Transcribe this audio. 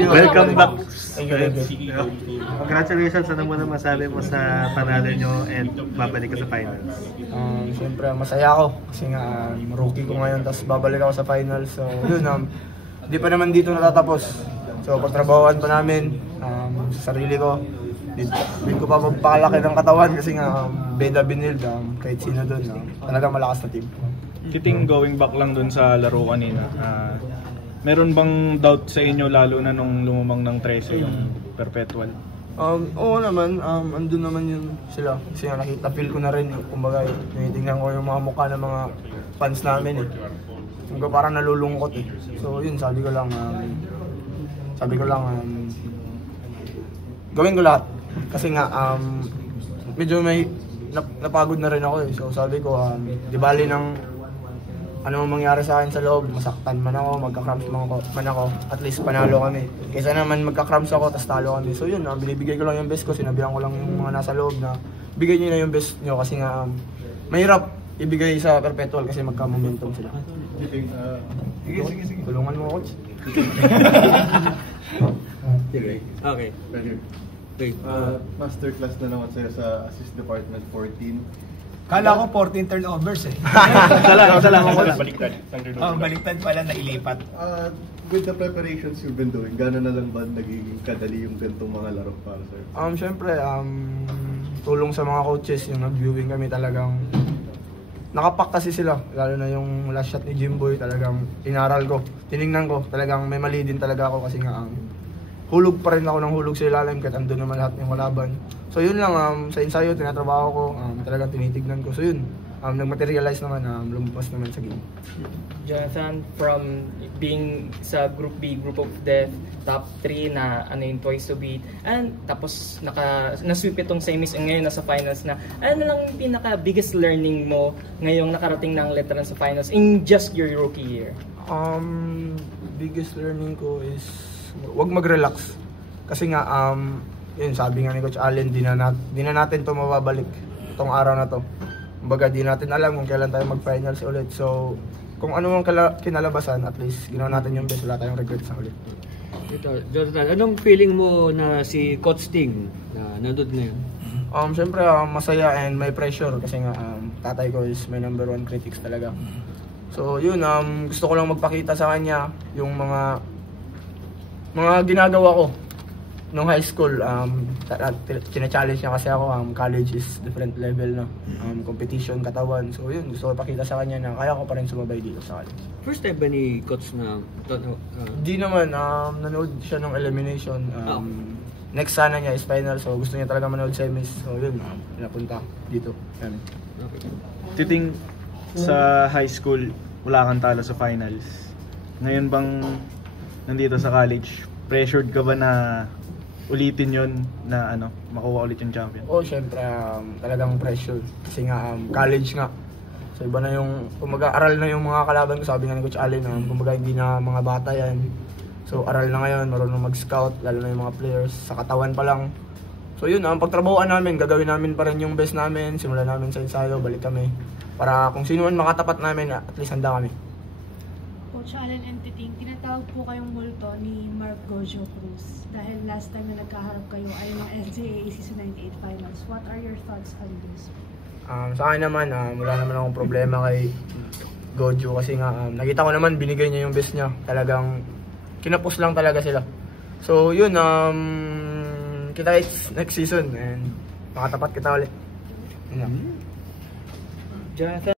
Welcome back. Thank you. Congratulations. Ano mo na masabi mo sa panalo nyo and babalik ka sa finals? Siyempre masaya ako kasi nga rookie ko ngayon tapos babalik ako sa finals. So yun, hindi pa naman dito natatapos. So pagtrabahoan pa namin sa sarili ko. Hindi ko pa magpakalaki ng katawan kasi nga beda binild kahit sino doon. Talagang malakas na team. Titing, going back lang dun sa laro kanina, meron bang doubt sa inyo lalo na nung lumamang ng 13 yung perpetual? Oo naman, andun naman yun sila. Kasi nga nakita, feel ko na rin, kumbaga, tinitingnan ko yung mga mukha ng mga fans namin eh. Kumbaga parang nalulungkot eh. So yun, sabi ko lang, gawin ko lahat. Kasi nga, medyo may napagod na rin ako eh. So sabi ko, di bali ng ano mangyari sa akin sa loob, masaktan man ako, magka-cramps man ako, at least panalo kami. Kaysa naman magka-cramps ako, tas talo kami. So yun, binibigay ko lang yung best ko, sinabihan ko lang yung mga nasa loob na bigay nyo na yung best nyo kasi nga mahirap ibigay sa perpetual kasi magka-momentum sila. Sige. Tulungan mo, coach. Okay. Masterclass na naman sa'yo sa assist department 14. Kala ko 14 turnovers eh. Baliktad. Baliktad pala, nailipat. With the preparations you've been doing, gano'n na lang ba nagiging kadali yung ganitong mga laro para sa'yo? Siyempre, tulong sa mga coaches, yung nag-viewing kami talagang nakapak kasi sila. Lalo na yung last shot ni Jimboy, talagang inaral ko. Tinignan ko, talagang may mali din talaga ako kasi nga hulog pa rin ako ng hulog sa ilalim kahit andun naman lahat ng kalaban. So yun lang, sa ensayo, tinatrabaho ko, talagang tinitignan ko. So yun, nag-materialize naman, lumabas naman sa game. Jonathan, from being sa Group B, Group of Death, top 3 na yung twice to beat, and tapos na-sweep itong semis, and ngayon nasa finals na. Ano lang yung pinaka-biggest learning mo ngayong nakarating ng literal sa finals in just your rookie year? Biggest learning ko is wag mag-relax. Kasi nga, yun, sabi nga ni Coach Allen, di na natin ito mababalik itong araw na to. Kumbaga, di natin alam kung kailan tayo mag-finals ulit. So, kung ano mang kinalabasan, at least ginawa natin yung best, wala tayong regrets na ulit. Jonathan, anong feeling mo na si Coach Ting na nandun ngayon? Siyempre, masaya and may pressure kasi nga tatay ko is my #1 critics talaga. So, yun, gusto ko lang magpakita sa kanya yung mga ginagawa ko nung high school. China-challenge niya kasi ako, college is different level na, competition, katawan. So yun, gusto ko ipakita sa kanya na kaya ko pa rin sumabay dito sa college. First time ba ni Coach na Di naman, nanood siya ng elimination. Next sana niya is final, so gusto niya talaga manood semis. So yun, pinapunta dito. Yan. Okay. Titing, sa high school, wala kang talo sa finals. Ngayon bang nandito sa college, pressured ka ba na ulitin yon na makuha ulit yung champion? Syempre, talagang pressure. Kasi nga, college nga. So iba na yung, aral na yung mga kalaban ko. Sabi nga ni Coach Allen, kumbaga hindi na mga bata yan. So aral na ngayon, marunong mag-scout, lalo na yung mga players. Sa katawan pa lang. So yun, ang pagtrabahoan namin, gagawin namin pa rin yung best namin. Simulan namin sa ensayo, balik kami. Para kung sino man makatapat namin, at least handa kami. Coach Allen and Titing, tinatawag po kayong multo ni Mark Gojo Cruz dahil last time na nagkaharap kayo ay ng NCAA Season 98 Finals. What are your thoughts on this? Sa akin naman, wala naman akong problema kay Gojo kasi nga, nakita ko naman binigay niya yung best niya. Talagang kinapos lang talaga sila. So yun, kita next season and makatapat kita ulit. Yun. Jonathan,